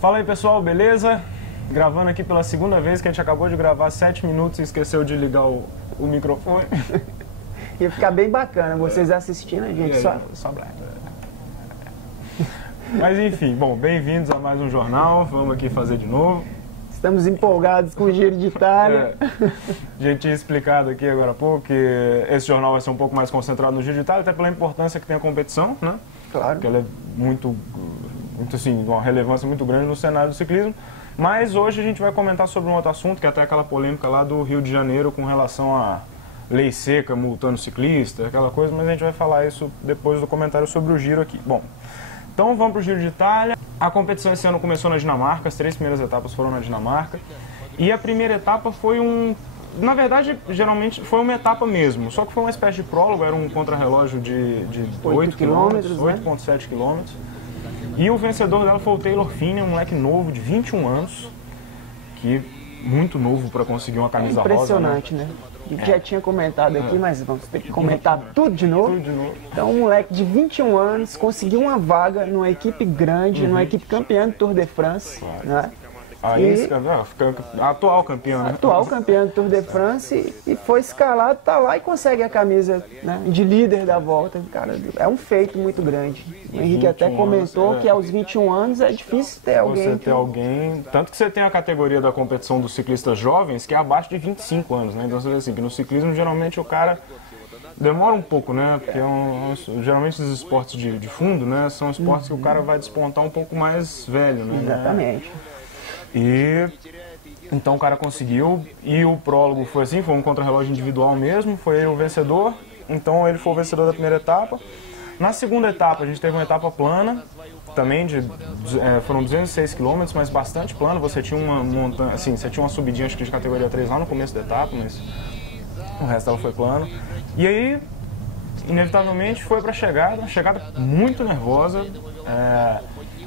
Fala aí pessoal, beleza? Gravando aqui pela segunda vez, que a gente acabou de gravar 7 minutos e esqueceu de ligar o microfone. Ia ficar bem bacana vocês assistindo a gente só black. Mas enfim, bom, bem-vindos a mais um jornal, vamos aqui fazer de novo. Estamos empolgados com o Giro de Itália. A gente tinha explicado aqui agora há pouco que esse jornal vai ser um pouco mais concentrado no Giro de Itália, até pela importância que tem a competição, né? Claro. Porque ela é muito assim, uma relevância muito grande no cenário do ciclismo. Mas hoje a gente vai comentar sobre um outro assunto, que é até aquela polêmica lá do Rio de Janeiro com relação à lei seca, multando ciclista, aquela coisa, mas a gente vai falar isso depois do comentário sobre o Giro aqui. Bom, então vamos para o Giro de Itália. A competição esse ano começou na Dinamarca, as 3 primeiras etapas foram na Dinamarca. E a primeira etapa foi na verdade, geralmente foi uma etapa mesmo, só que foi uma espécie de prólogo, era um contrarrelógio de 8 km, 8,7 km. E o vencedor dela foi o Taylor Phinney, um moleque novo de 21 anos, que muito novo para conseguir uma camisa rosa. Impressionante, né? A gente já tinha comentado aqui, mas vamos ter que comentar tudo de novo. Então, um moleque de 21 anos conseguiu uma vaga numa equipe grande, numa equipe campeã do Tour de France, né? Aí, atual campeão, né? Atual campeão do Tour de France e foi escalado, tá lá e consegue a camisa, né, de líder da volta. Cara, é um feito muito grande. O Henrique até comentou que aos 21 anos é difícil ter alguém. Você ter alguém. Tanto que você tem a categoria da competição dos ciclistas jovens, que é abaixo de 25 anos, né? Então você vê assim, que no ciclismo geralmente o cara demora um pouco, né? Porque geralmente os esportes de fundo, né? São esportes que o cara vai despontar um pouco mais velho, né? Exatamente. E então o cara conseguiu, e o prólogo foi assim, foi um contrarrelógio individual mesmo, foi ele o vencedor, então ele foi o vencedor da primeira etapa. Na segunda etapa a gente teve uma etapa plana, também foram 206 km, mas bastante plano, você tinha uma montanha, assim, você tinha uma subidinha acho que de categoria 3 lá no começo da etapa, mas o resto dela foi plano. E aí, inevitavelmente, foi para a chegada muito nervosa.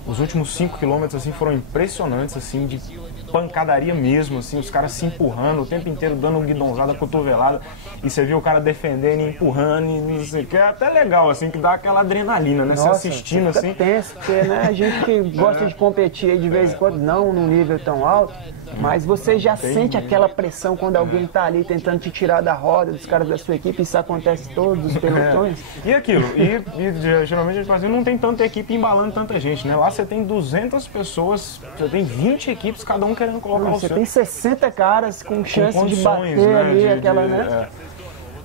Os últimos 5 km assim, foram impressionantes, assim, de pancadaria mesmo, assim, os caras se empurrando o tempo inteiro, dando guidonzada, cotovelada, e você viu o cara defendendo e empurrando, e não sei o que, é até legal, assim, que dá aquela adrenalina, né? Nossa, você assistindo, fica assim. Tenso, porque, né, a gente que gosta de competir aí de vez em quando, não num nível tão alto, mas você já sente aquela pressão quando alguém tá ali tentando te tirar da roda dos caras da sua equipe, isso acontece todos os pelotões. E aquilo, e geralmente a gente faz, não tem tanta equipe embalando tanta gente, né? Lá você tem 200 pessoas, você tem 20 equipes, cada um querendo colocar o seu. Você tem 60 caras com chance de bater, né, ali, aquela, né?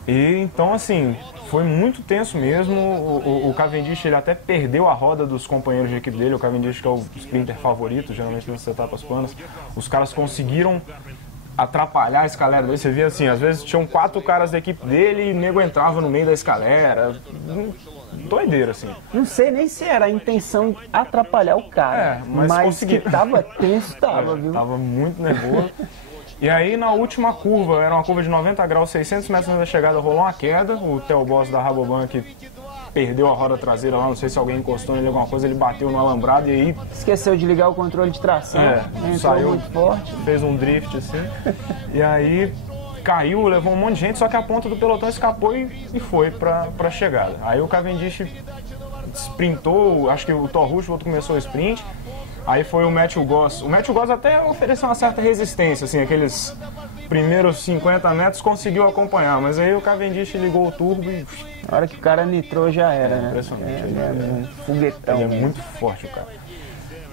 E então, assim, foi muito tenso mesmo. O Cavendish, ele até perdeu a roda dos companheiros de equipe dele. O Cavendish, que é o sprinter favorito, geralmente nessas etapas planas. Os caras conseguiram atrapalhar a escalera dele. Você via assim, às vezes tinham 4 caras da equipe dele e o nego entrava no meio da escalera. Doideira, assim. Não sei nem se era a intenção atrapalhar o cara, mas que tava tenso, viu? Tava muito nervoso. E aí na última curva, era uma curva de 90 graus, 600 metros antes da chegada, rolou uma queda. O Theo Boss da Rabobank perdeu a roda traseira lá, não sei se alguém encostou nele alguma coisa, ele bateu no alambrado e aí... Esqueceu de ligar o controle de tração, saiu muito forte. Fez um drift assim, e aí caiu, levou um monte de gente, só que a ponta do pelotão escapou e foi pra chegada. Aí o Cavendish sprintou, acho que o Thor Hushovd começou o sprint. Aí foi o Matthew Goss. O Matthew Goss até ofereceu uma certa resistência, assim, aqueles primeiros 50 metros conseguiu acompanhar, mas aí o Cavendish ligou o turbo e... Na hora que o cara nitrou já era, né? Impressionante. Ele é um foguetão. Ele é muito forte, o cara.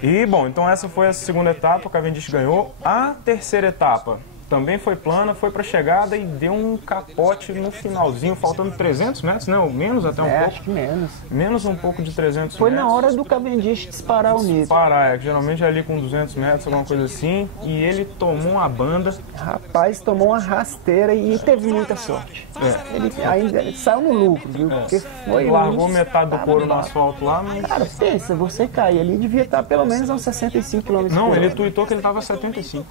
E, bom, então essa foi a segunda etapa, o Cavendish ganhou. A terceira etapa também foi plana, foi pra chegada e deu um capote no finalzinho, faltando 300 metros, né? Ou menos até um pouco. Acho que menos. Menos um pouco de 300 Foi metros. na hora do Cavendish disparar o nitro. Disparar, que geralmente é ali com 200 metros, alguma coisa assim. E ele tomou uma banda. Rapaz, tomou uma rasteira e teve muita sorte. Ele saiu no lucro, viu? Porque foi Largou metade do couro no asfalto lá, mas... Cara, pensa, você cair ali, devia estar pelo menos a uns 65 km por hora. Não, ele tuitou que ele tava 75.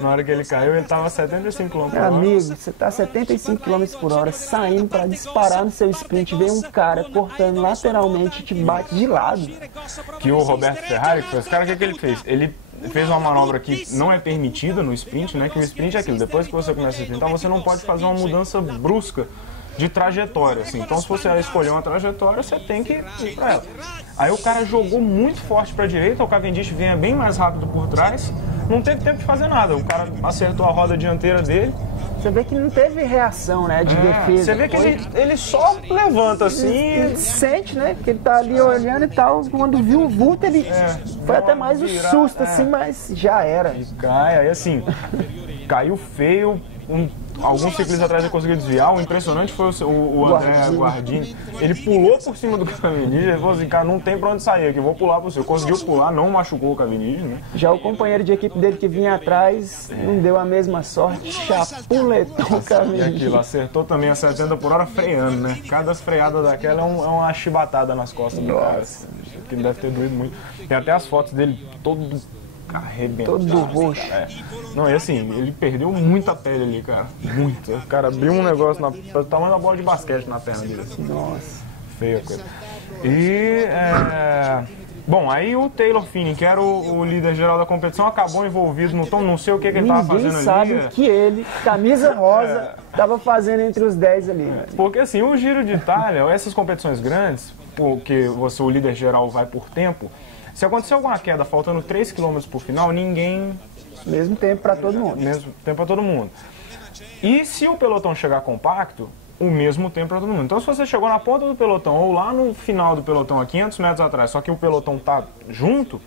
Na hora que ele caiu, ele tava 75 km por Meu hora. amigo, você tá 75 km por hora saindo para disparar no seu sprint, vem um cara cortando lateralmente e te bate de lado. Que o Roberto Ferrari, que foi esse cara, o que ele fez? Ele fez uma manobra que não é permitida no sprint, né? Que o sprint é aquilo, depois que você começa a sprintar, você não pode fazer uma mudança brusca de trajetória, assim. Então, se você escolher uma trajetória, você tem que ir para ela. Aí o cara jogou muito forte para a direita, o Cavendish vinha bem mais rápido por trás, não teve tempo de fazer nada. O cara acertou a roda dianteira dele. Você vê que não teve reação, né, de defesa. Você vê que ele só levanta assim. Sente, né? Porque ele tá ali olhando e tal. Quando viu o vulto, ele foi até mais um susto, assim, mas já era. E cai, aí assim, caiu feio. Alguns ciclistas atrás ele conseguiu desviar. O impressionante foi o André Guardini. Ele pulou por cima do Cavendish. Ele falou assim: cara, não tem pra onde sair aqui, vou pular pro seu. Conseguiu pular, não machucou o Cavendish, né? Já o companheiro de equipe dele que vinha atrás não deu a mesma sorte, chapuletou o E Cavendish. aquilo, acertou também a 70 por hora freando, né? Cada freada daquela é uma chibatada nas costas do cara. Que deve ter doído muito. Tem até as fotos dele todo arrebentado. Todo roxo. Não, e assim, ele perdeu muita pele ali, cara. Muito. O cara abriu um negócio do tamanho da bola de basquete na perna dele. Assim. Nossa. Feia coisa. E, bom, aí o Taylor Phinney, que era o líder geral da competição, acabou envolvido no tom, não sei o que ele estava fazendo ali. Ninguém sabe o que ele, camisa rosa, estava fazendo entre os 10 ali. Porque assim, o Giro de Itália, essas competições grandes, porque o líder geral vai por tempo, se acontecer alguma queda faltando 3 km por final, ninguém... Mesmo tempo para todo mundo. Mesmo tempo para todo mundo. E se o pelotão chegar compacto, o mesmo tempo para todo mundo. Então se você chegou na ponta do pelotão ou lá no final do pelotão, a 500 metros atrás, só que o pelotão tá junto,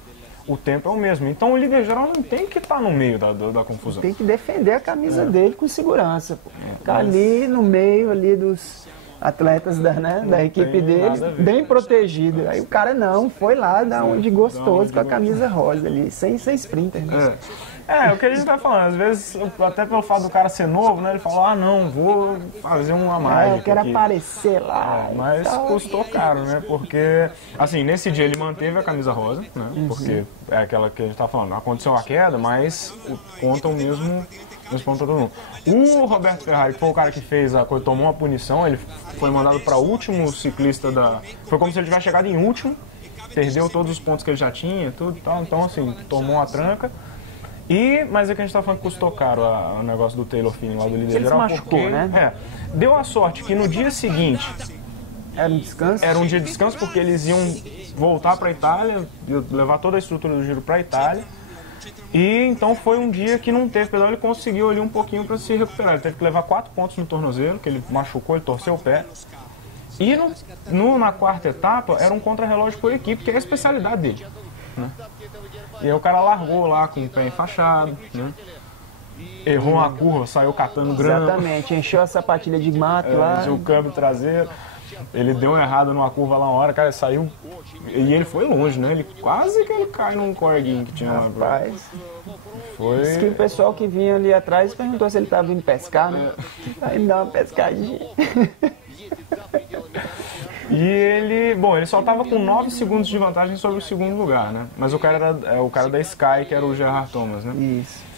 o tempo é o mesmo. Então o líder geral não tem que estar no meio da confusão. Tem que defender a camisa dele com segurança. Pô. Ficar ali no meio ali dos atletas da equipe dele, bem protegido. Aí o cara não, foi lá da onde gostoso com a camisa rosa ali, sem ser sprinter. Né? O que a gente tá falando, às vezes, até pelo fato do cara ser novo, né, ele falou, não, vou fazer uma mágica eu quero aqui. aparecer lá. Mas custou caro, né, porque, assim, nesse dia ele manteve a camisa rosa, né, porque é aquela que a gente tá falando, aconteceu a queda, mas conta o mesmo ponto todo mundo. O Roberto Ferrari, que foi o cara que fez a coisa, tomou uma punição, ele foi mandado para o último ciclista foi como se ele tivesse chegado em último, perdeu todos os pontos que ele já tinha, tudo e tal, então, assim, tomou uma tranca. Mas é que a gente tá falando que custou caro o negócio do Taylor Phinney lá do líder ele geral. se machucou, porque, né? Deu a sorte que no dia seguinte era um descanso? Era um dia de descanso porque eles iam voltar para a Itália, levar toda a estrutura do giro para a Itália. E então foi um dia que não teve pedal, ele conseguiu ali um pouquinho para se recuperar. Ele teve que levar 4 pontos no tornozelo, que ele machucou, ele torceu o pé. E na quarta etapa era um contrarrelógio por equipe, que é a especialidade dele. Né? E aí o cara largou lá com o pé enfaixado, né? Errou uma curva, saiu catando grama. Exatamente, encheu a sapatilha de mato lá. O câmbio traseiro. Ele deu uma errada numa curva lá uma hora, cara, saiu. E ele foi longe, né? Ele quase que ele cai num corguinho que tinha lá. Rapaz. Foi. Diz que o pessoal que vinha ali atrás perguntou se ele estava vindo pescar, né? Aí me dá uma pescadinha. E ele só estava com 9 segundos de vantagem sobre o segundo lugar, né? Mas o cara era o cara da Sky, que era o Gerhard Thomas, né? Isso.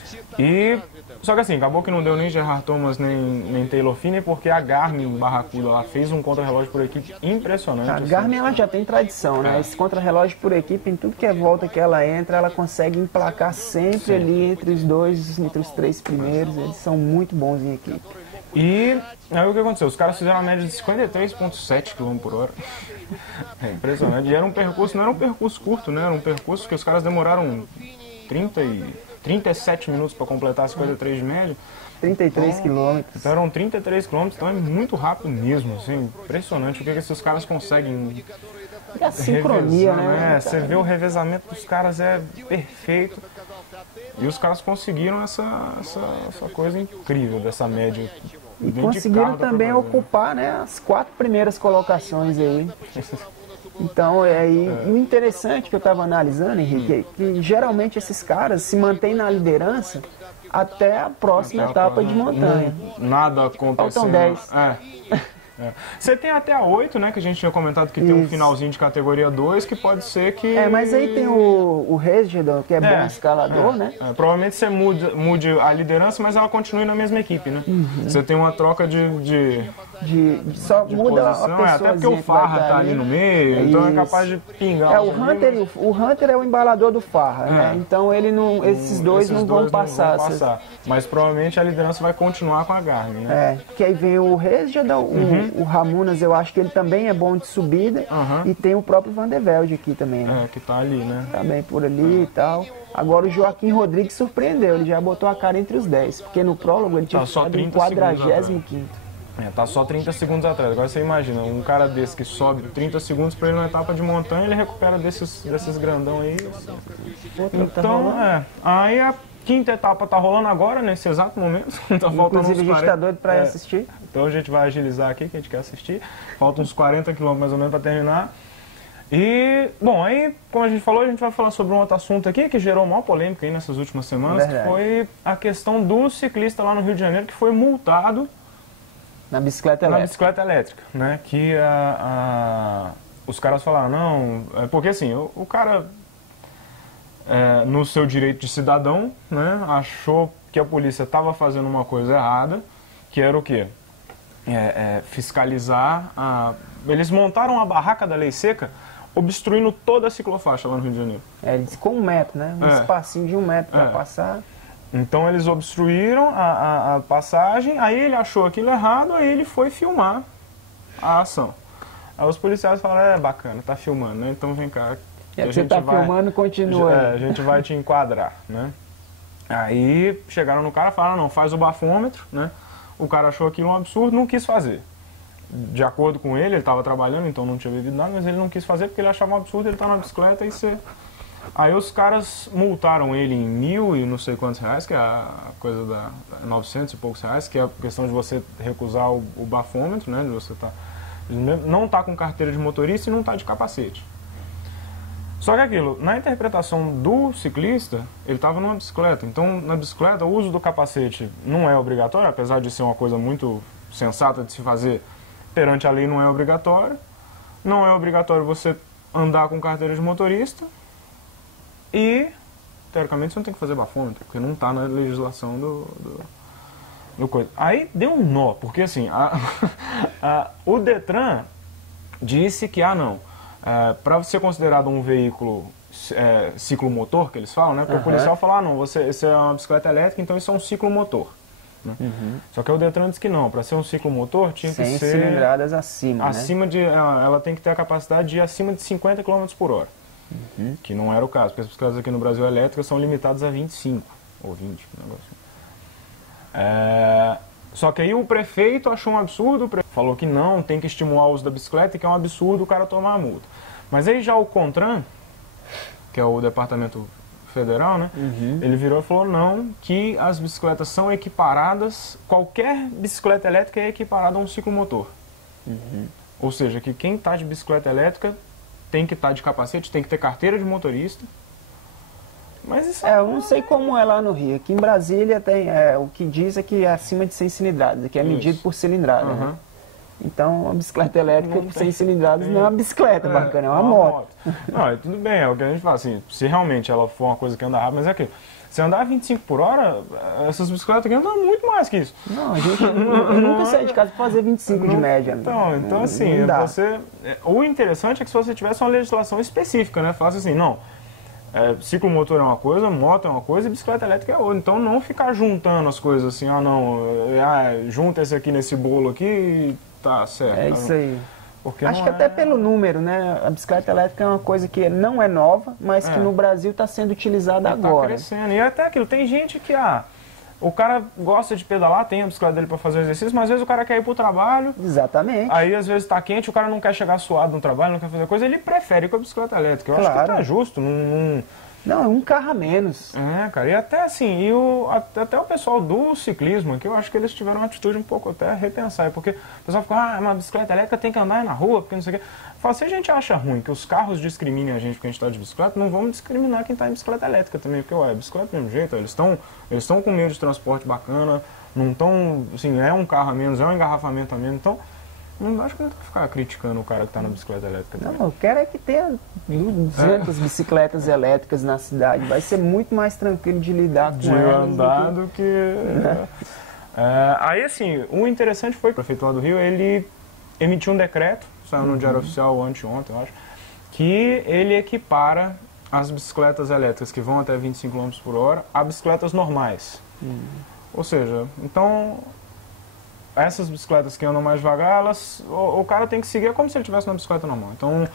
Só que assim, acabou que não deu nem Gerhard Thomas nem Taylor Phinney, porque a Garmin Barracuda lá fez um contra-relógio por equipe impressionante. A Garmin ela já tem tradição, né? Esse contra-relógio por equipe, em tudo que é volta que ela entra, ela consegue emplacar sempre ali entre os 3 primeiros. Eles são muito bons em equipe. E aí o que aconteceu? Os caras fizeram uma média de 53,7 km por hora. É impressionante. E era um percurso, não era um percurso curto, né? Era um percurso que os caras demoraram 37 minutos para completar 53 de média. 33 quilômetros. Então eram 33 quilômetros, então é muito rápido mesmo, assim, impressionante o que esses caras conseguem. E a sincronia, revezar, né? Você vê o revezamento dos caras é perfeito. E os caras conseguiram essa coisa incrível dessa média. E conseguiram também ocupar, né, as 4 primeiras colocações aí. Então, o interessante que eu estava analisando, Henrique, é que geralmente esses caras se mantêm na liderança até a próxima etapa de montanha. Nada acontecendo. Faltam 10. Você tem até a 8, né, que a gente tinha comentado que tem um finalzinho de categoria 2, que pode ser que... mas aí tem o Regidor, que é bom escalador, né? Provavelmente você mude a liderança, mas ela continue na mesma equipe, né? Você tem uma troca só muda a pessoa. Até porque o Farra tá ali no meio, então é capaz de pingar. O Hunter é o embalador do Farra, né? Então ele não, esses dois não vão passar. Mas provavelmente a liderança vai continuar com a Garmin, né? Que aí vem o Regidor, o Ramunas, eu acho que ele também é bom de subida. E tem o próprio Van der Velde aqui também, né? Que tá ali, né? Tá bem por ali e tal. Agora o Joaquim Rodrigues surpreendeu, ele já botou a cara entre os 10, porque no prólogo ele tinha ficado em 45º. Tá só 30 segundos atrás. Agora você imagina, um cara desse que sobe 30 segundos pra ele na etapa de montanha, ele recupera desses grandão aí. Então, aí a 5ª etapa tá rolando agora, nesse exato momento. Tá faltando Inclusive a gente tá doido pra ir assistir. Então a gente vai agilizar aqui, que a gente quer assistir. Faltam uns 40 km mais ou menos pra terminar. E, bom, aí, como a gente falou, a gente vai falar sobre um outro assunto aqui que gerou maior polêmica aí nessas últimas semanas, que foi a questão do ciclista lá no Rio de Janeiro que foi multado na bicicleta elétrica, né? Que os caras falaram, não, porque assim, o cara, no seu direito de cidadão, né, achou que a polícia estava fazendo uma coisa errada, que era o quê? Fiscalizar eles montaram a barraca da lei seca obstruindo toda a ciclofaixa lá no Rio de Janeiro. Eles com 1 metro, né? Um espacinho de 1 metro para passar. Então eles obstruíram a passagem, aí ele achou aquilo errado, aí ele foi filmar a ação. Aí os policiais falaram, bacana, tá filmando, né? Então vem cá. Você tá filmando, continua. A gente vai te enquadrar, né? Aí chegaram no cara e falaram, não, faz o bafômetro, né? O cara achou aquilo um absurdo, não quis fazer. De acordo com ele estava trabalhando, então não tinha bebido nada, mas ele não quis fazer porque ele achava um absurdo ele estar na bicicleta e ser... Aí os caras multaram ele em 1.000 e não sei quantos reais, que é a coisa da 900 e poucos reais, que é a questão de você recusar o bafômetro, né? De você não tá com carteira de motorista e não tá de capacete. Só que aquilo, na interpretação do ciclista, ele estava numa bicicleta. Então, na bicicleta, o uso do capacete não é obrigatório, apesar de ser uma coisa muito sensata de se fazer, perante a lei não é obrigatório. Não é obrigatório você andar com carteira de motorista. E, teoricamente, você não tem que fazer bafômetro, porque não está na legislação do coisa. Aí deu um nó, porque assim, o Detran disse que, para ser considerado um veículo ciclomotor, que eles falam, né? Porque o policial fala, não, isso é uma bicicleta elétrica, então isso é um ciclomotor. Né? Só que o Detran disse que não, para ser um ciclomotor tinha que ser... 100 cilindradas acima, né? Ela tem que ter a capacidade de ir acima de 50 km por hora. Que não era o caso, porque as bicicletas aqui no Brasil elétricas são limitadas a 25 ou 20, um negócio assim. Só que aí o prefeito achou um absurdo, falou que não, tem que estimular o uso da bicicleta e que é um absurdo o cara tomar a multa. Mas aí já o CONTRAN, que é o Departamento Federal, né, ele virou e falou não, que as bicicletas são equiparadas, qualquer bicicleta elétrica é equiparada a um ciclomotor. Ou seja, que quem está de bicicleta elétrica tem que estar de capacete, tem que ter carteira de motorista. Mas isso eu não sei como é lá no Rio. Aqui em Brasília tem, o que diz é que é acima de 100 cilindradas, que é medido por cilindrada. Né? Então, a bicicleta elétrica por 100 cilindradas não é uma bicicleta bacana, é uma moto. Não, tudo bem, é o que a gente fala assim, se realmente ela for uma coisa que anda rápido, mas é aquilo. Se andar a 25 por hora, essas bicicletas aqui andam muito mais que isso. Não, eu nunca saí de casa para fazer 25 de média. Então assim, o interessante é que se você tivesse uma legislação específica, né? Falasse assim, não, ciclomotor é uma coisa, moto é uma coisa e bicicleta elétrica é outra. Então não ficar juntando as coisas assim, junta esse aqui nesse bolo aqui e tá certo. É isso aí. Porque acho que até pelo número, né? A bicicleta elétrica é uma coisa que não é nova, mas que no Brasil está sendo utilizada agora. Está crescendo. E até aquilo, tem gente que, o cara gosta de pedalar, tem a bicicleta dele para fazer o exercício, mas às vezes o cara quer ir para o trabalho. Exatamente. Aí às vezes está quente, o cara não quer chegar suado no trabalho, não quer fazer coisa, ele prefere ir com a bicicleta elétrica. Eu acho que tá justo. Não, é um carro a menos. É, cara, e até assim, até o pessoal do ciclismo, que eu acho que eles tiveram uma atitude um pouco até repensar, porque o pessoal fica, uma bicicleta elétrica tem que andar na rua, porque não sei o quê. Fala, se a gente acha ruim que os carros discriminem a gente porque a gente está de bicicleta, não vamos discriminar quem está em bicicleta elétrica também, porque, ué, bicicleta do mesmo jeito, eles estão com meio de transporte bacana, não estão, assim, é um carro a menos, é um engarrafamento a menos, então... Não acho que não tem que ficar criticando o cara que está na bicicleta elétrica também. Não, eu quero é que tenha 200 bicicletas elétricas na cidade. Vai ser muito mais tranquilo de lidar com elas. Andar do que... aí, assim, o interessante foi que o prefeito lá do Rio, ele emitiu um decreto, saiu no Diário Oficial anteontem, eu acho, que ele equipara as bicicletas elétricas que vão até 25 km por hora a bicicletas normais. Ou seja, então... Essas bicicletas que andam mais devagar, o cara tem que seguir como se ele estivesse na bicicleta normal. Então,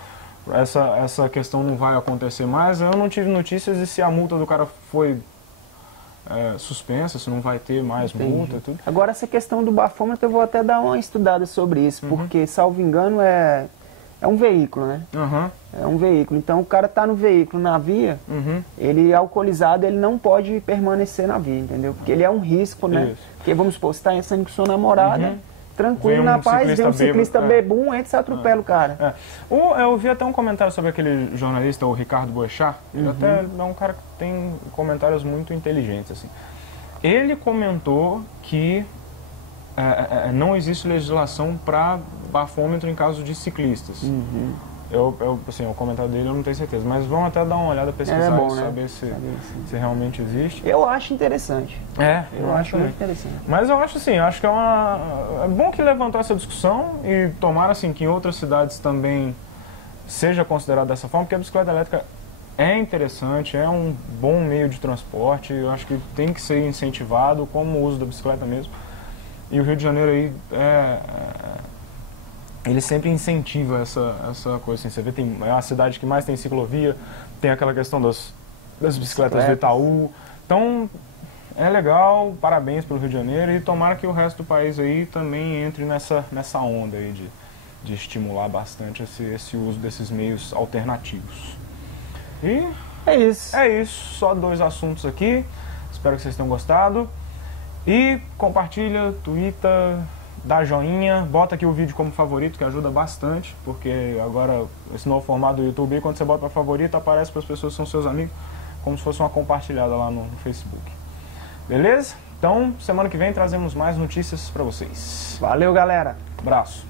essa questão não vai acontecer mais. Eu não tive notícias de se a multa do cara foi suspensa, se não vai ter mais multa e tudo. Agora, essa questão do bafômetro, eu vou até dar uma estudada sobre isso, porque, salvo engano, é um veículo, né? É um veículo. Então, o cara tá no veículo, na via, ele alcoolizado, ele não pode permanecer na via, entendeu? Porque ele é um risco, né? Isso. Porque, vamos supor, você tá saindo com sua namorada, tranquilo, na paz, vem um ciclista bebum, entra e você atropela o cara. Eu vi até um comentário sobre aquele jornalista, o Ricardo Boechat, ele até é um cara que tem comentários muito inteligentes, assim. Ele comentou que não existe legislação para bafômetro em caso de ciclistas. Assim, o comentário dele eu não tenho certeza, mas vamos até dar uma olhada, pesquisar e saber se realmente existe. Eu acho interessante. Eu acho muito interessante. Mas eu acho assim, acho que é bom que levantou essa discussão e tomara assim que em outras cidades também seja considerado dessa forma, porque a bicicleta elétrica é interessante, é um bom meio de transporte, eu acho que tem que ser incentivado como o uso da bicicleta mesmo. E o Rio de Janeiro aí ele sempre incentiva essa coisa, assim, você vê, é a cidade que mais tem ciclovia, tem aquela questão das bicicletas do Itaú, então é legal, parabéns pelo Rio de Janeiro e tomara que o resto do país aí também entre nessa onda aí de estimular bastante esse uso desses meios alternativos. E é isso, só 2 assuntos aqui, espero que vocês tenham gostado e compartilha, twitta, dá joinha, bota aqui o vídeo como favorito, que ajuda bastante, porque agora esse novo formato do YouTube, quando você bota para favorito, aparece para as pessoas que são seus amigos, como se fosse uma compartilhada lá no Facebook. Beleza? Então, semana que vem trazemos mais notícias para vocês. Valeu, galera. Abraço.